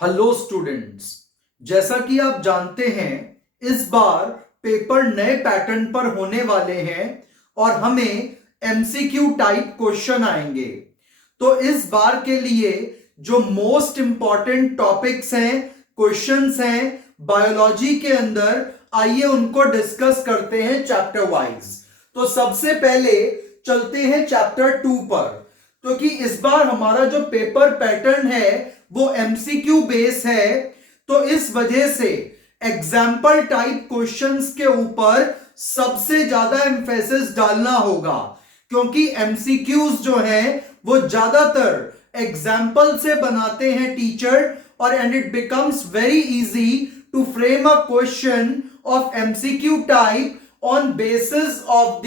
Hello students. जैसा कि आप जानते हैं, इस बार पेपर नए पैटर्न पर होने वाले हैं और हमें एमसीक्यू टाइप क्वेश्चन आएंगे। तो इस बार के लिए जो मोस्ट इंपॉर्टेंट टॉपिक्स हैं, क्वेश्चंस हैं बायोलॉजी के अंदर, आइए उनको डिस्कस करते हैं चैप्टर वाइज। तो सबसे पहले चलते हैं चैप्टर 2 पर, क्योंकि इस बार हमारा जो पेपर पैटर्न है वो एमसीक्यू बेस है। तो इस वजह से एग्जाम्पल टाइप क्वेश्चंस के ऊपर सबसे ज्यादा एम्फेसिस डालना होगा, क्योंकि एमसीक्यूज जो हैं वो ज्यादातर एग्जाम्पल से बनाते हैं टीचर, और and it becomes very easy to frame a question of MCQ type on basis of the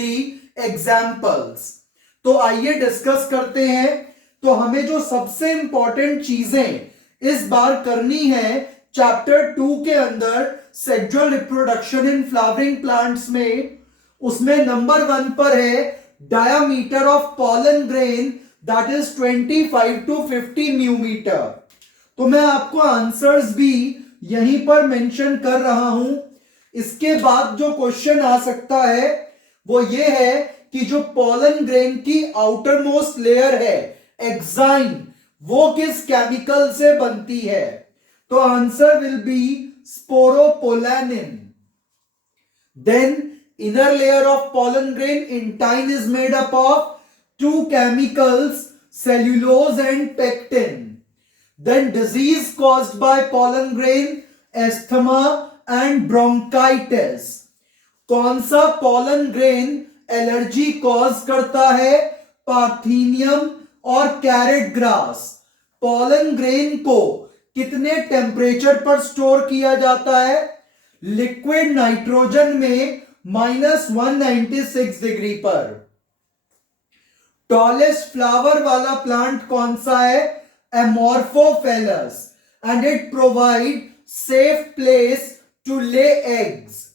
examples. तो आइए डिस्कस करते हैं। तो हमें जो सबसे इंपॉर्टेंट चीजें इस बार करनी है चैप्टर 2 के अंदर sexual reproduction in flowering plants में, उसमें नंबर 1 पर है diameter of pollen grain, that is 25 to 50 म्यूमीटर। तो मैं आपको आंसर्स भी यहीं पर मेंशन कर रहा हूं। इसके बाद जो क्वेश्चन आ सकता है वो ये है कि जो पॉलन ग्रेन की आउटर मोस्ट लेयर है एक्साइन, वो किस केमिकल से बनती है। तो answer will be sporopollenin. Then inner layer of pollen grain intine is made up of two chemicals, cellulose and pectin. Then disease caused by pollen grain, asthma and bronchitis. कौन सा pollen grain allergy cause करता है? Parthenium और carrot grass. Pollen grain को कितने temperature पर store किया जाता है? लिक्विड नाइट्रोजन में -196 डिग्री पर। टॉलेस्ट फ्लावर वाला प्लांट कौन सा है? Amorphophallus, and it provide safe place to lay eggs.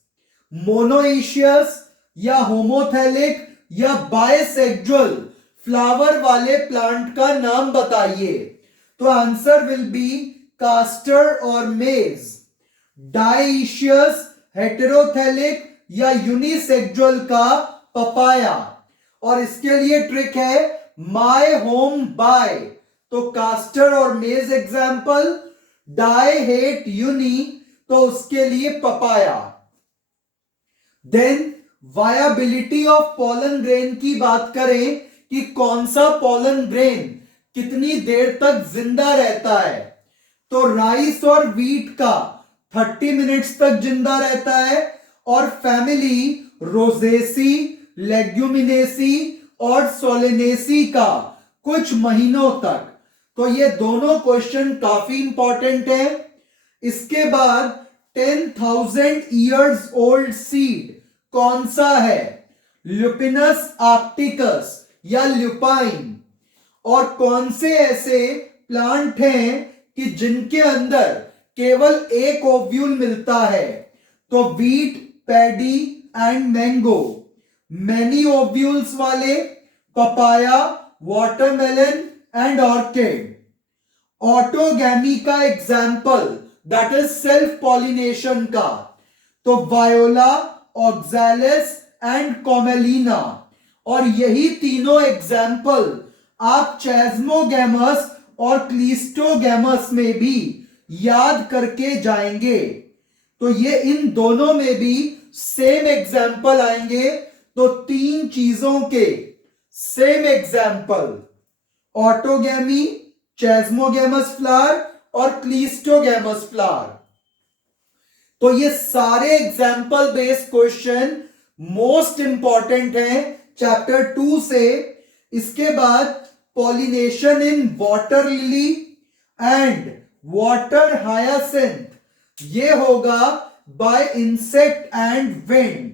Monoecious या होमोथेलिक या बायसेक्सुअल फ्लावर वाले प्लांट का नाम बताइए। तो आंसर विल बी कास्टर और मेज। डाइशियस, हेटेरोथेलिक या यूनिसेक्सुअल का पपाया। और इसके लिए ट्रिक है माय होम बाय। तो कास्टर और मेज एग्जाम्पल, डाई हेट यूनी, तो उसके लिए papaya. Then viability of pollen grain की बात करें कि कौन सा पॉलन ग्रेन कितनी देर तक जिंदा रहता है, तो राइस और व्हीट का 30 मिनट्स तक जिंदा रहता है, और फैमिली रोजेसी, लेग्यूमिनेसी और सोलेनेसी का कुछ महीनों तक। तो ये दोनों क्वेश्चन काफी इंपॉर्टेंट है। इसके बाद 10,000 ईयर्स ओल्ड सीड कौन सा है? ल्यूपिनस आर्क्टिकस या ल्यूपाइन। और कौन से ऐसे प्लांट हैं कि जिनके अंदर केवल एक ओव्यूल मिलता है? तो wheat, paddy and mango. Many ovules वाले papaya, watermelon and orchid. Autogamy का example, that is self pollination का, तो वायोला, ऑक्सैलिस एंड कोमेलिना। और यही तीनों एग्जाम्पल आप चेस्मोगैमस और क्लिस्टोगैमस में भी याद करके जाएंगे। तो ये इन दोनों में भी सेम एग्जाम्पल आएंगे। तो 3 चीजों के सेम एग्जाम्पल, ऑटोगैमी, चेस्मोगैमस फ्लावर और क्लिस्टोगैमस फ्लावर। तो ये सारे example based question most important हैं चैप्टर 2 से। इसके बाद pollination in water lily and water hyacinth, ये होगा बाय इंसेक्ट एंड विंड।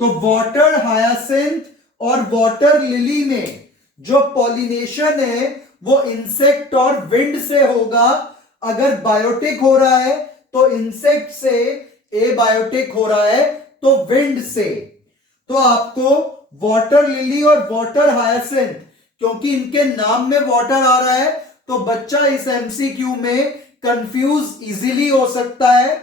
तो वाटर हायासिंथ और वाटर लिली में जो पॉलिनेशन है वो इंसेक्ट और विंड से होगा। अगर बायोटिक हो रहा है तो इंसेक्ट से, एबायोटिक हो रहा है तो विंड से। तो आपको वाटर लिली और वाटर हायासिंथ, क्योंकि इनके नाम में वाटर आ रहा है, तो बच्चा इस एमसीक्यू में कंफ्यूज इजीली हो सकता है,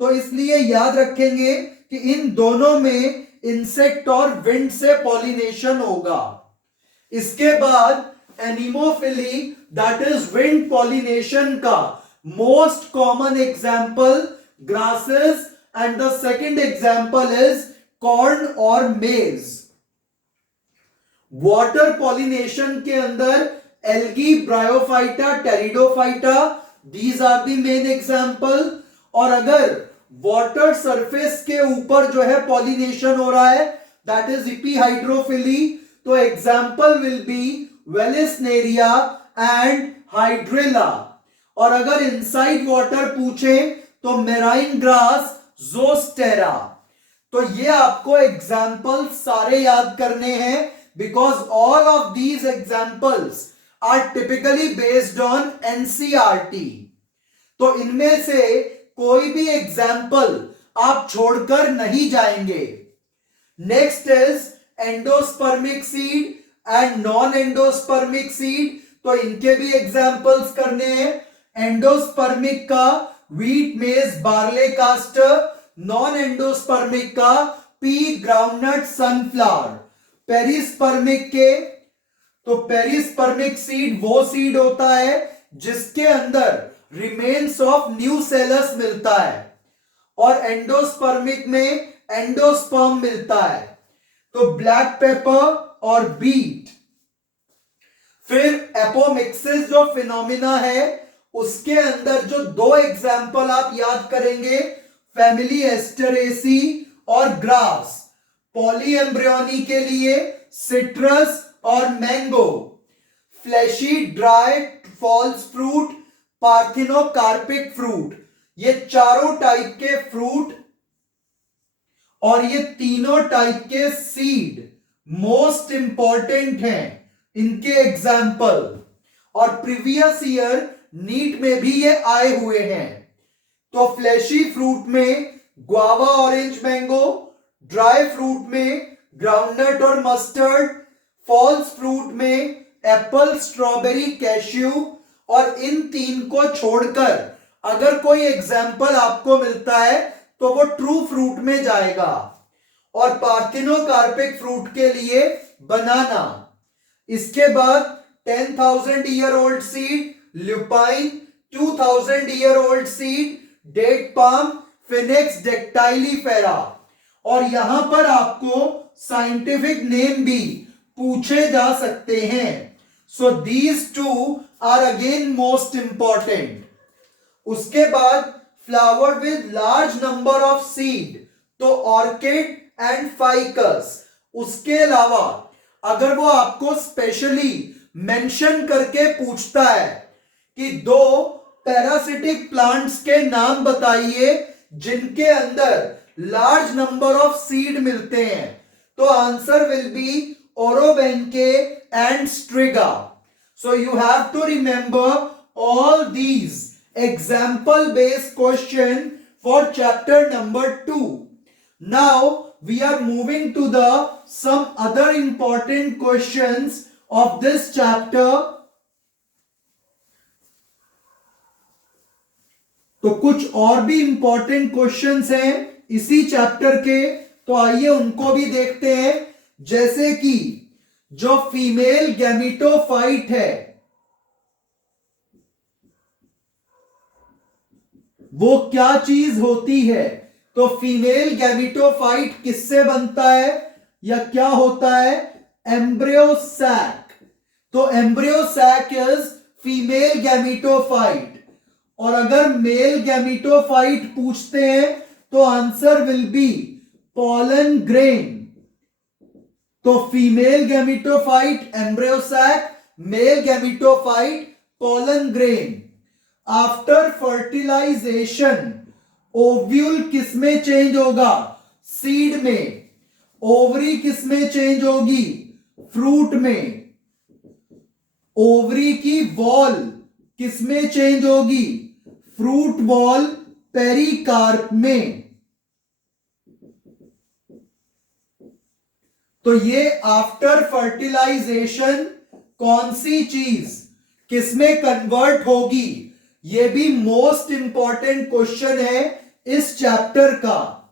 तो इसलिए याद रखेंगे कि इन दोनों में इंसेक्ट और विंड से पॉलिनेशन होगा। इसके बाद anemophily that is wind pollination का most common example grasses and the second example is corn और मेज। वाटर पॉलिनेशन के अंदर algae, bryophyta, pteridophyta, these are the main example. और अगर वाटर सरफेस के ऊपर जो है पॉलिनेशन हो रहा है दैट इज इपीहाइड्रोफिली, तो example will be Vallisneria and hydrilla. और अगर इनसाइड वाटर पूछे तो मेराइन ग्रास, ज़ोस्टेरा। तो ये आपको एग्जाम्पल सारे याद करने हैं because all of these examples are typically based on NCERT. तो इनमें से कोई भी एग्जाम्पल आप छोड़कर नहीं जाएंगे। Next is endospermic seed and non endospermic seed, तो इनके भी एग्जाम्पल्स करने हैं। एंडोस्पर्मिक का व्हीट, मेज, बार्ले, कास्टर, नॉन एंडोस्पर्मिक का पी, ग्राउंडनट, सनफ्लावर। पेरिस्पर्मिक के, तो पेरिस्पर्मिक सीड वो सीड होता है जिसके अंदर रिमेन्स ऑफ न्यू सेलस मिलता है, और एंडोस्पर्मिक में एंडोस्पर्म मिलता है। तो ब्लैक पेपर और बीट। फिर एपोमिक्सिस जो फिनोमिना है उसके अंदर जो दो एग्जाम्पल आप याद करेंगे, फैमिली एस्टरेसी और ग्रास। पॉलीएम्ब्रियोनी के लिए सिट्रस और mango. Fleshy dry false fruit, parthenocarpic fruit, ये चारों टाइप के फ्रूट और ये तीनों टाइप के सीड मोस्ट इंपॉर्टेंट हैं, इनके एग्जाम्पल। और प्रीवियस ईयर नीट में भी ये आए हुए हैं। तो फ्लैशी फ्रूट में guava, orange, mango. Dry fruit में ग्राउंडनट और मस्टर्ड। फॉल्स फ्रूट में एप्पल, स्ट्रॉबेरी, कैश्यू। और इन तीन को छोड़कर अगर कोई एग्जाम्पल आपको मिलता है तो वो ट्रू फ्रूट में जाएगा। और पार्थिनोकार्पिक फ्रूट के लिए बनाना। इसके बाद 10,000 year old seed lupine, 2,000 year old seed date palm, Phoenix dactylifera. और यहां पर आपको साइंटिफिक नेम भी पूछे जा सकते हैं। So these two are again most important. उसके बाद flower with large number of seed, तो ऑर्किड एंड फाइकस। उसके अलावा अगर वो आपको स्पेशली मेंशन करके पूछता है कि दो पैरासिटिक प्लांट्स के नाम बताइए जिनके अंदर लार्ज नंबर ऑफ सीड मिलते हैं, तो answer will be Orobanche and Striga. So you have to remember all these example based question for chapter number 2. Now we are moving to the some other important questions of this chapter. तो कुछ और भी important questions हैं इसी chapter के, तो आइए उनको भी देखते हैं। जैसे कि जो फीमेल गैमेटोफाइट है वो क्या चीज होती है, तो फीमेल गैमेटोफाइट किससे बनता है या क्या होता है, एम्ब्रियो सैक। तो embryo sac is female gametophyte. और अगर मेल गैमेटोफाइट पूछते हैं तो answer will be pollen grain. तो female gametophyte embryo sac, male gametophyte pollen grain. After fertilization ovule किसमें चेंज होगा, सीड में। ओवरी किसमें चेंज होगी, फ्रूट में। ओवरी की वॉल किसमें चेंज होगी, फ्रूट वॉल पेरिकार्प में। तो ये आफ्टर फर्टिलाइजेशन कौन सी चीज किसमें कन्वर्ट होगी, ये भी मोस्ट इंपॉर्टेंट क्वेश्चन है इस चैप्टर का।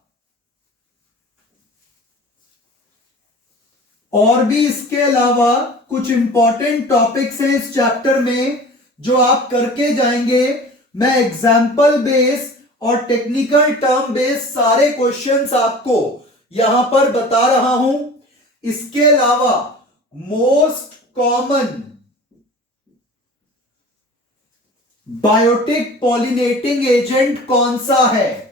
और भी इसके अलावा कुछ इंपॉर्टेंट टॉपिक्स हैं इस चैप्टर में जो आप करके जाएंगे। मैं एग्जाम्पल बेस और टेक्निकल टर्म बेस सारे क्वेश्चंस आपको यहां पर बता रहा हूं। इसके अलावा most common biotic pollinating agent कौन सा है?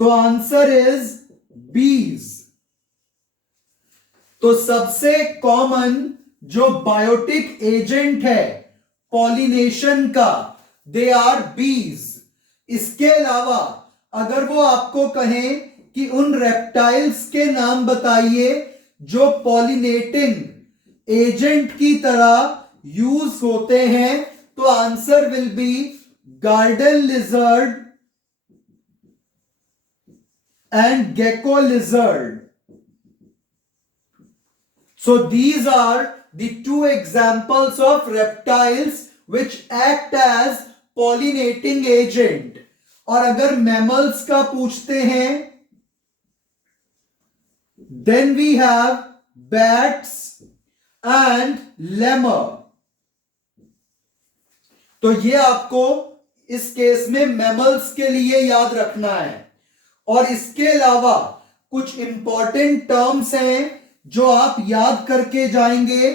तो आंसर इज बीज। तो सबसे कॉमन जो बायोटिक एजेंट है पॉलिनेशन का, दे आर बीज। इसके अलावा अगर वो आपको कहें कि उन रेप्टाइल्स के नाम बताइए जो पॉलिनेटिंग एजेंट की तरह यूज होते हैं, तो answer will B garden lizard and gecko lizard. So these are the two examples of reptiles which act as pollinating agent. और अगर mammals का पूछते हैं, then we have bats and lemur. तो ये आपको इस केस में mammals के लिए याद रखना है। और इसके अलावा कुछ इंपॉर्टेंट टर्म्स हैं जो आप याद करके जाएंगे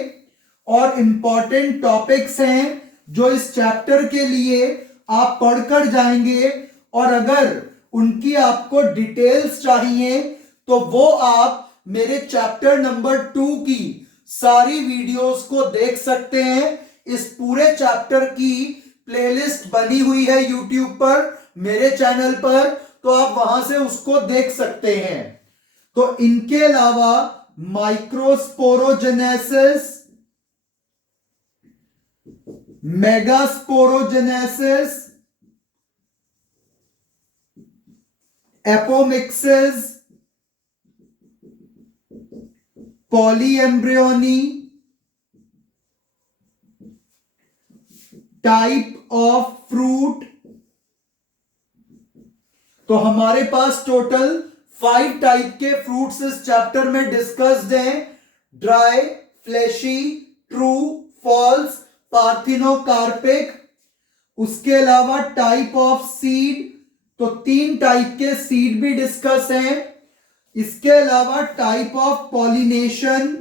और इंपॉर्टेंट टॉपिक्स हैं जो इस चैप्टर के लिए आप पढ़कर जाएंगे। और अगर उनकी आपको डिटेल्स चाहिए तो वो आप मेरे चैप्टर नंबर 2 की सारी वीडियोस को देख सकते हैं। इस पूरे चैप्टर की प्लेलिस्ट बनी हुई है यूट्यूब पर मेरे चैनल पर, तो आप वहां से उसको देख सकते हैं। तो इनके अलावा microsporogenesis, megasporogenesis, apomixis, polyembryony, type of fruit. तो हमारे पास टोटल 5 टाइप के फ्रूट्स इस चैप्टर में डिस्कस्ड हैं। Dry, fleshy, true, false, parthenocarpic. उसके अलावा टाइप ऑफ सीड, तो 3 टाइप के सीड भी डिस्कस हैं। इसके अलावा type of pollination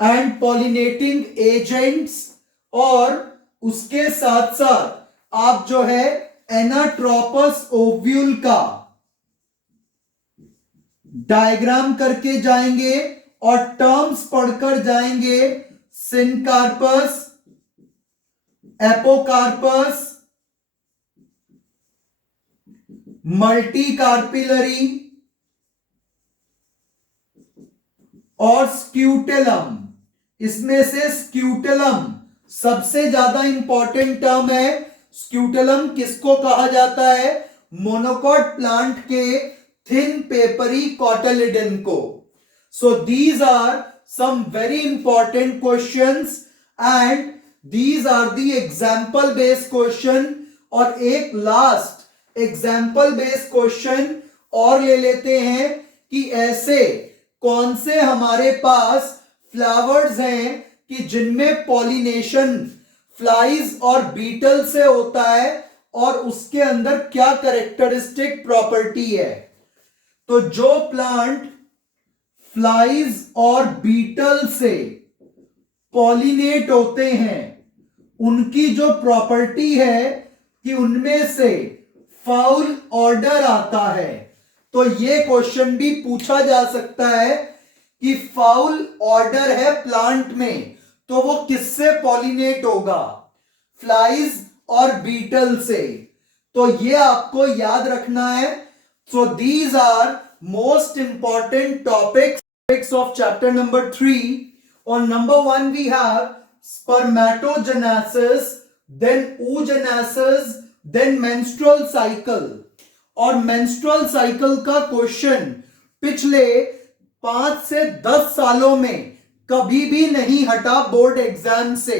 and pollinating agents. और उसके साथ साथ आप जो है एनाट्रोपस ओव्यूल का डायग्राम करके जाएंगे और टर्म्स पढ़कर जाएंगे। सिनकार्पस, एपोकार्पस, मल्टीकार्पिलरी और स्क्यूटेलम। इसमें से स्क्यूटेलम सबसे ज्यादा इंपॉर्टेंट टर्म है। स्क्यूटेलम किसको कहा जाता है? मोनोकॉट प्लांट के थिन पेपरी कॉटिलिडन को। So these are some very important questions and these are the example based question. और एक लास्ट एग्जाम्पल बेस्ड क्वेश्चन और ले लेते हैं कि ऐसे कौन से हमारे पास फ्लावर्स हैं कि जिनमें पॉलिनेशन फ्लाइज और बीटल से होता है और उसके अंदर क्या कैरेक्टरिस्टिक प्रॉपर्टी है। तो जो प्लांट फ्लाइज और बीटल से पॉलिनेट होते हैं उनकी जो प्रॉपर्टी है कि उनमें से फाउल ऑर्डर आता है। तो ये क्वेश्चन भी पूछा जा सकता है कि फाउल ऑर्डर है प्लांट में, तो वो किससे पॉलिनेट होगा? फ्लाइज और बीटल से। तो ये आपको याद रखना है। So these are most important topics of chapter number 3। On number 1 we have spermatogenesis, then oogenesis, then menstrual cycle। और menstrual cycle का क्वेश्चन पिछले 5 से 10 सालों में कभी भी नहीं हटा बोर्ड एग्जाम से।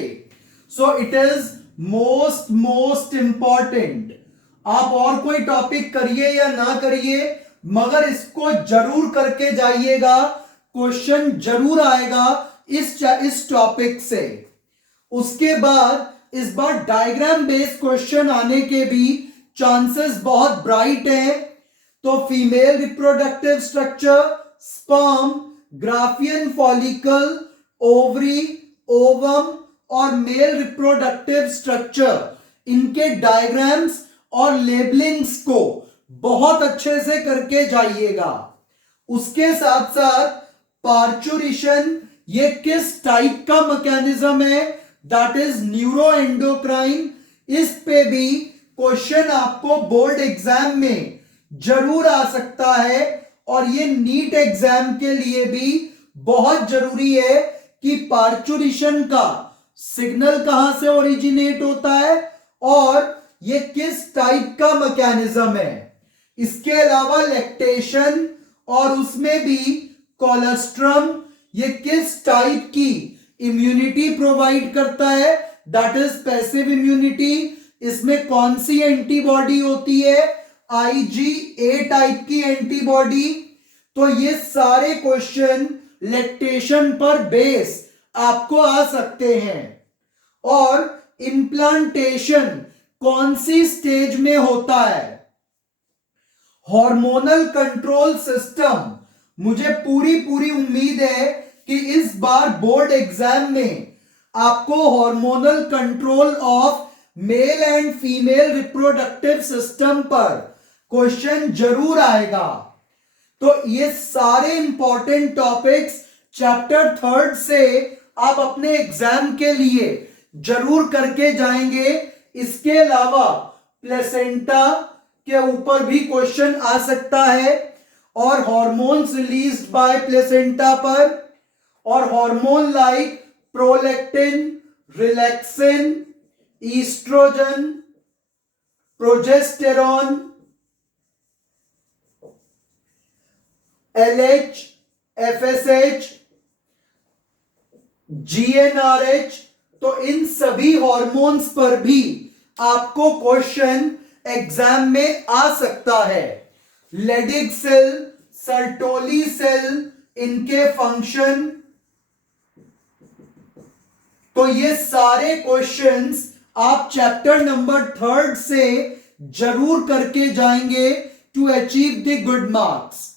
So it is most important. आप और कोई टॉपिक करिए या ना करिए, मगर इसको जरूर करके जाइएगा, क्वेश्चन जरूर आएगा इस टॉपिक से। उसके बाद इस बार डायग्राम बेस्ड क्वेश्चन आने के भी चांसेस बहुत ब्राइट हैं। तो female reproductive structure, sperm, Graafian follicle, ovary, ovum और मेल रिप्रोडक्टिव स्ट्रक्चर, इनके डायग्राम्स और लेबलिंग्स को बहुत अच्छे से करके जाइएगा। उसके साथ साथ पार्चुरेशन ये किस टाइप का मैकेनिज्म है, दैट इज न्यूरोएंडोक्राइन, इस पे भी क्वेश्चन आपको बोर्ड एग्जाम में जरूर आ सकता है। और ये नीट एग्जाम के लिए भी बहुत जरूरी है कि पार्चुरेशन का सिग्नल कहां से ओरिजिनेट होता है और ये किस टाइप का मैकेनिज्म है। इसके अलावा लैक्टेशन और उसमें भी कोलेस्ट्रम ये किस टाइप की इम्यूनिटी प्रोवाइड करता है, दैट इज पैसिव इम्यूनिटी। इसमें कौन सी एंटीबॉडी होती है, IgA टाइप की एंटीबॉडी। तो ये सारे क्वेश्चन लैक्टेशन पर बेस आपको आ सकते हैं। और इम्प्लांटेशन कौन सी स्टेज में होता है, हार्मोनल कंट्रोल सिस्टम। मुझे पूरी उम्मीद है कि इस बार बोर्ड एग्जाम में आपको hormonal control of male and female reproductive system पर क्वेश्चन जरूर आएगा। तो ये सारे इंपॉर्टेंट टॉपिक्स चैप्टर 3 से आप अपने एग्जाम के लिए जरूर करके जाएंगे। इसके अलावा प्लेसेंटा के ऊपर भी क्वेश्चन आ सकता है और हार्मोन्स रिलीज्ड बाय प्लेसेंटा पर, और hormone like prolactin, relaxin, oestrogen, progesterone, LH, FSH, GnRH। तो इन सभी हॉर्मोन्स पर भी आपको क्वेश्चन एग्जाम में आ सकता है। लेडिग सेल, सर्टोली सेल, इनके फंक्शन। तो ये सारे क्वेश्चंस आप चैप्टर नंबर 3 से जरूर करके जाएंगे to achieve the good marks.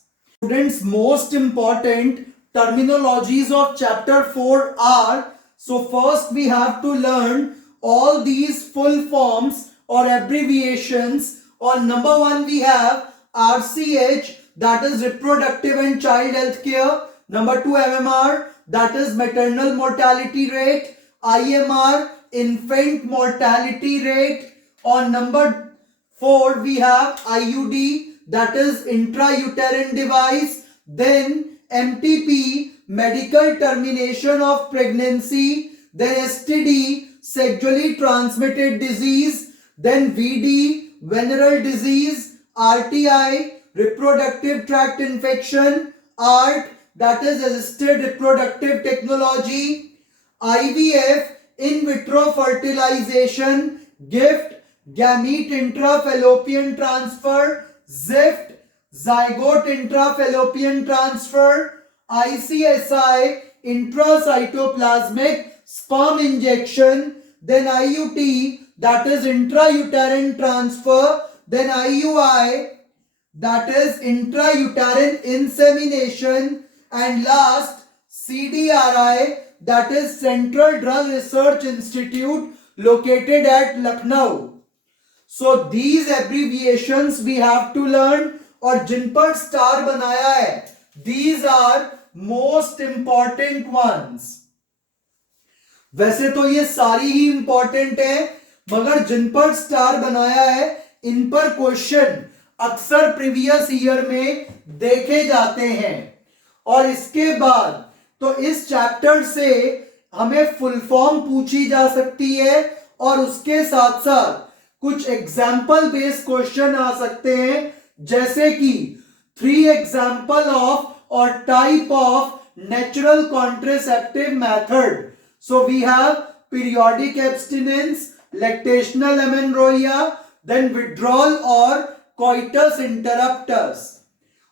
Students, most important terminologies of chapter 4 are, so first we have to learn all these full forms or abbreviations. On number 1 we have RCH, that is reproductive and child health care. Number 2 MMR, that is maternal mortality rate. IMR, infant mortality rate. On number 4 we have IUD, that is intrauterine device. Then MTP, medical termination of pregnancy. Then STD, sexually transmitted disease. Then VD, venereal disease. RTI, reproductive tract infection. ART, that is assisted reproductive technology. IVF, in vitro fertilization. GIFT, gamete intrafallopian transfer. ZIFT, zygote intrafallopian transfer. ICSI, intracytoplasmic sperm injection. Then IUT, that is intrauterine transfer. Then IUI, that is intrauterine insemination. And last CDRI, that is Central Drug Research Institute located at Lucknow. So these abbreviations we have to learn, और जिन पर star बनाया है these are most important ones. वैसे तो ये सारी ही important है, मगर जिन पर स्टार बनाया है इन पर क्वेश्चन अक्सर प्रीवियस ईयर में देखे जाते हैं। और इसके बाद तो इस चैप्टर से हमें फुल फॉर्म पूछी जा सकती है और उसके साथ साथ कुछ एग्जाम्पल बेस्ड क्वेश्चन आ सकते हैं, जैसे कि 3 example of or type of natural contraceptive method. So we have periodic abstinence, lactational amenorrhea, then withdrawal or coitus interruptus.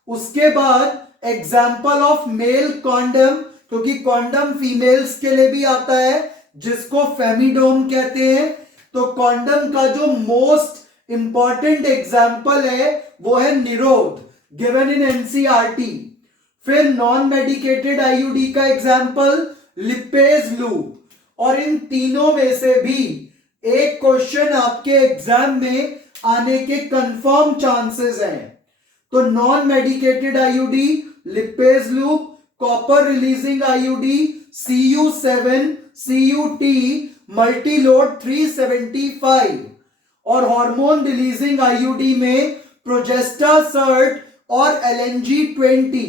उसके बाद एग्जाम्पल ऑफ मेल कॉन्डम, क्योंकि कॉन्डम फीमेल्स के लिए भी आता है जिसको फेमिडोम कहते हैं। तो कॉन्डम का जो मोस्ट इंपॉर्टेंट एग्जाम्पल है वो है निरोध, गिवन इन एनसीईआरटी। फिर नॉन मेडिकेटेड आईयूडी का एग्जाम्पल लिपेज लूप। और इन तीनों में से भी एक क्वेश्चन आपके एग्जाम में आने के कंफर्म चांसेस हैं। तो non medicated IUD, lipase loop, copper releasing IUD, CU7, CUT, Multiload 375 और हार्मोन रिलीजिंग आईयूडी में प्रोजेस्टासर्ट और LNG-20।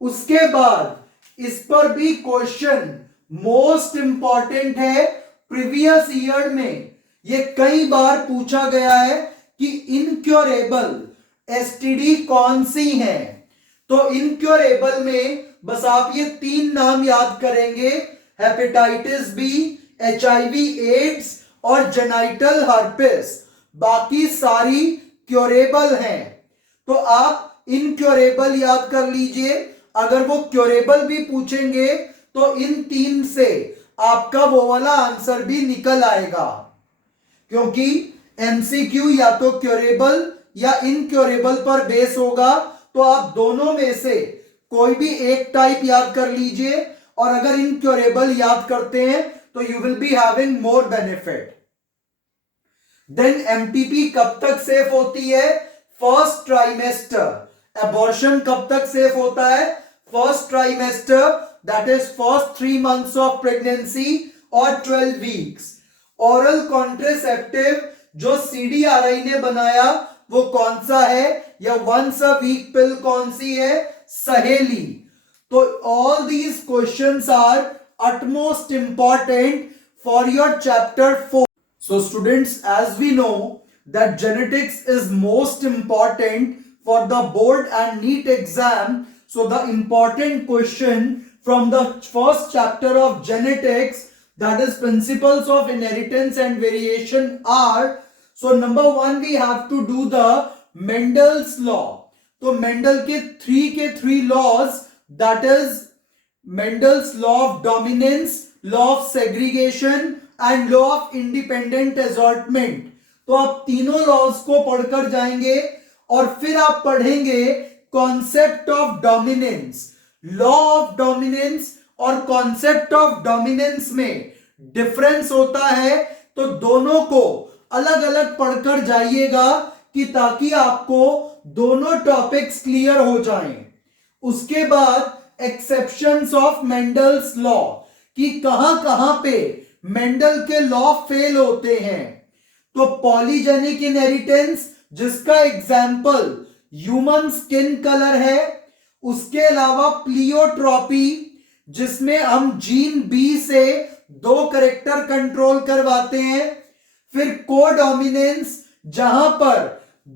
उसके बाद इस पर भी क्वेश्चन मोस्ट इंपॉर्टेंट है, प्रीवियस ईयर में ये कई बार पूछा गया है कि इनक्योरेबल एसटीडी कौन सी है। तो इनक्योरेबल में बस आप ये 3 नाम याद करेंगे, हेपेटाइटिस बी, HIV एड्स और जेनाइटल हर्पिस। बाकी सारी क्योरेबल हैं। तो आप इनक्योरेबल याद कर लीजिए। अगर वो क्योरेबल भी पूछेंगे तो इन 3 से आपका वो वाला आंसर भी निकल आएगा, क्योंकि MCQ या तो क्योरेबल या इनक्योरेबल पर बेस होगा। तो आप दोनों में से कोई भी एक टाइप याद कर लीजिए, और अगर इनक्योरेबल याद करते हैं तो you will be having more benefit. Then MTP कब तक सेफ होती है? First trimester. एबॉर्शन कब तक सेफ होता है? First trimester, that is first 3 months of pregnancy और 12 weeks। ओरल कॉन्ट्रेसेप्टिव जो CDRI ने बनाया वो कौन सा है, या वंस अ वीक पिल कौन सी है? सहेली। तो all these questions are utmost important for your chapter 4. So students, as we know that genetics is most important for the board and NEET exam, so the important question from the first chapter of genetics, that is principles of inheritance and variation, are, so number 1 we have to do the Mendel's law. तो Mendel के 3 laws, that is Mendel's law of dominance, law of segregation and law of independent assortment। तो आप तीनों laws को पढ़कर जाएंगे और फिर आप पढ़ेंगे concept of dominance. Law of dominance और कॉन्सेप्ट ऑफ डोमिनेंस में डिफरेंस होता है, तो दोनों को अलग अलग पढ़कर जाइएगा कि ताकि आपको दोनों टॉपिक्स क्लियर हो जाएं। उसके बाद एक्सेप्शंस ऑफ मेंडल्स लॉ, कि कहां कहां पे मेंडल के लॉ फेल होते हैं। तो पॉलीजेनिक इनहेरिटेंस, जिसका एग्जाम्पल ह्यूमन स्किन कलर है। उसके अलावा प्लियोट्रॉपी, जिसमें हम जीन B से 2 कैरेक्टर कंट्रोल करवाते हैं। फिर कोडोमिनेंस, जहां पर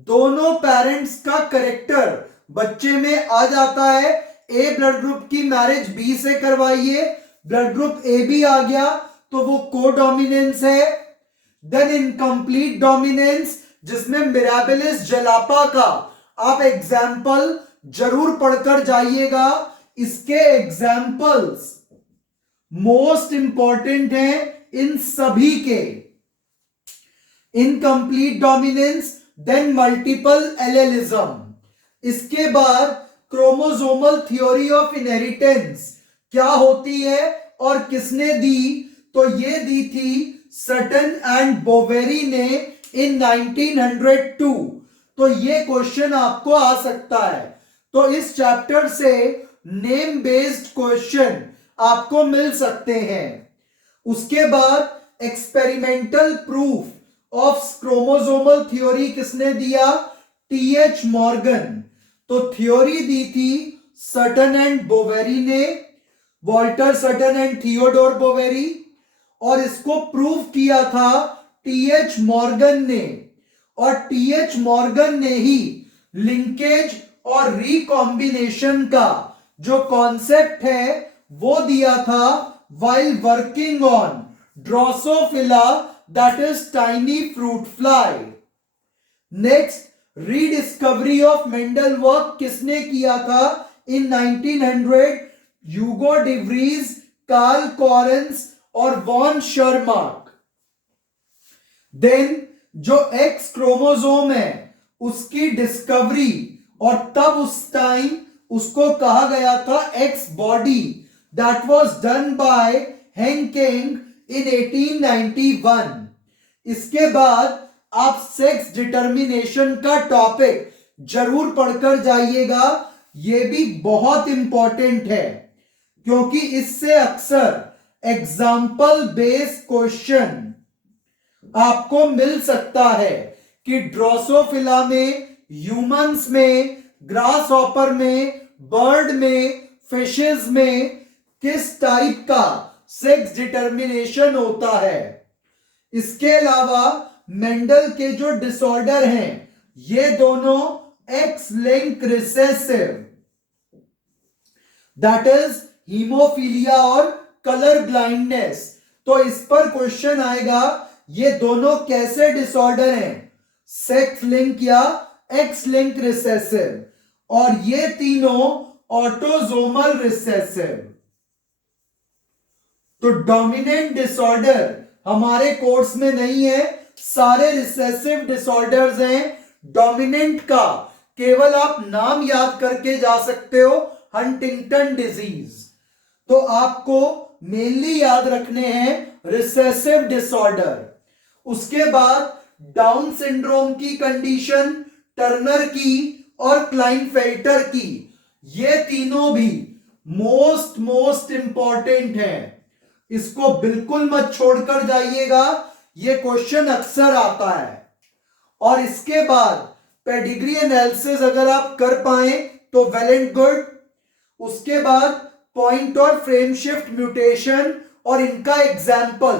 दोनों पेरेंट्स का कैरेक्टर बच्चे में आ जाता है। ए ब्लड ग्रुप की मैरिज B से करवाइए, ब्लड ग्रुप AB आ गया तो वो कोडोमिनेंस है। देन इनकम्प्लीट डोमिनेंस, जिसमें मिराबिलिस जलापा का आप एग्जाम्पल जरूर पढ़कर जाइएगा। इसके एग्जाम्पल्स मोस्ट इंपॉर्टेंट हैं इन सभी के। Incomplete dominance, then multiple allelism. इसके बाद क्रोमोसोमल थ्योरी ऑफ इनहेरिटेंस क्या होती है और किसने दी? तो ये दी थी सटन एंड बोवेरी ने इन 1902। तो ये क्वेश्चन आपको आ सकता है। तो इस चैप्टर से नेम बेस्ड क्वेश्चन आपको मिल सकते हैं। उसके बाद experimental proof of chromosomal theory किसने दिया? TH Morgan. तो थ्योरी दी थी सटन एंड बोवेरी ने, Walter Sutton and Theodore Boveri, और इसको प्रूव किया था TH मॉर्गन ने। और TH मॉर्गन ने ही लिंकेज और रिकॉम्बिनेशन का जो कॉन्सेप्ट है वो दिया था while working on Drosophila, that is tiny fruit fly. Next, rediscovery of Mendel work किसने किया था इन 1900? ह्यूगो डिवरीज, कार्ल कॉरेंस और वॉन शर्मार्क। देन जो एक्स क्रोमोसोम है उसकी डिस्कवरी, और तब उस टाइम उसको कहा गया था X body, that was done by Henking in 1891। इसके बाद आप सेक्स डिटर्मिनेशन का टॉपिक जरूर पढ़कर जाइएगा, यह भी बहुत इंपॉर्टेंट है क्योंकि इससे अक्सर एग्जाम्पल बेस्ड क्वेश्चन आपको मिल सकता है कि ड्रोसोफिला में, ह्यूमंस में, ग्रास हॉपर में, बर्ड में, फिशेस में किस टाइप का सेक्स डिटर्मिनेशन होता है। इसके अलावा मेंडल के जो डिसऑर्डर हैं ये दोनों x link recessive, that is haemophilia और कलर ब्लाइंडनेस। तो इस पर क्वेश्चन आएगा ये दोनों कैसे डिसऑर्डर हैं, सेक्स लिंक या एक्स लिंक रिसेसिव, और ये तीनों ऑटोजोमल रिसेसिव। तो डोमिनेंट डिसऑर्डर हमारे कोर्स में नहीं है, सारे रिसेसिव डिसऑर्डर्स हैं। डोमिनेंट का केवल आप नाम याद करके जा सकते हो, हंटिंगटन डिजीज। तो आपको मेनली याद रखने हैं रिसेसिव डिसऑर्डर। उसके बाद डाउन सिंड्रोम की कंडीशन, टर्नर की और क्लाइनफेल्टर की, ये तीनों भी मोस्ट इंपॉर्टेंट हैं। इसको बिल्कुल मत छोड़कर जाइएगा, ये क्वेश्चन अक्सर आता है। और इसके बाद पेडिग्री एनालिसिस अगर आप कर पाए तो वेल एंड गुड। उसके बाद पॉइंट और फ्रेम शिफ्ट म्यूटेशन और इनका एग्जाम्पल,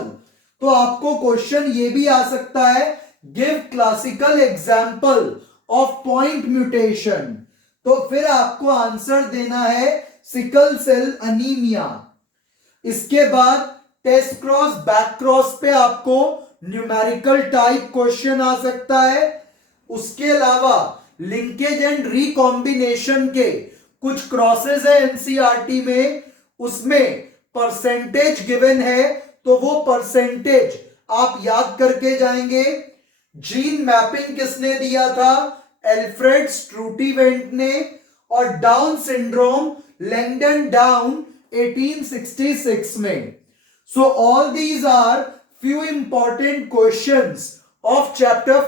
तो आपको क्वेश्चन ये भी आ सकता है, give classical example of point mutation. तो फिर आपको आंसर देना है सिकल सेल अनीमिया। इसके बाद टेस्ट क्रॉस बैक क्रॉस पे आपको न्यूमेरिकल टाइप क्वेश्चन आ सकता है। उसके अलावा लिंकेज एंड रिकॉम्बिनेशन के कुछ क्रॉसेस है एनसीईआरटी में, उसमें परसेंटेज गिवन है, तो वो परसेंटेज आप याद करके जाएंगे। जीन मैपिंग किसने दिया था? एल्फ्रेड स्ट्रूटिवेंट ने। और डाउन सिंड्रोम लैंगडन डाउन 1866 में। So all these are few important questions of chapter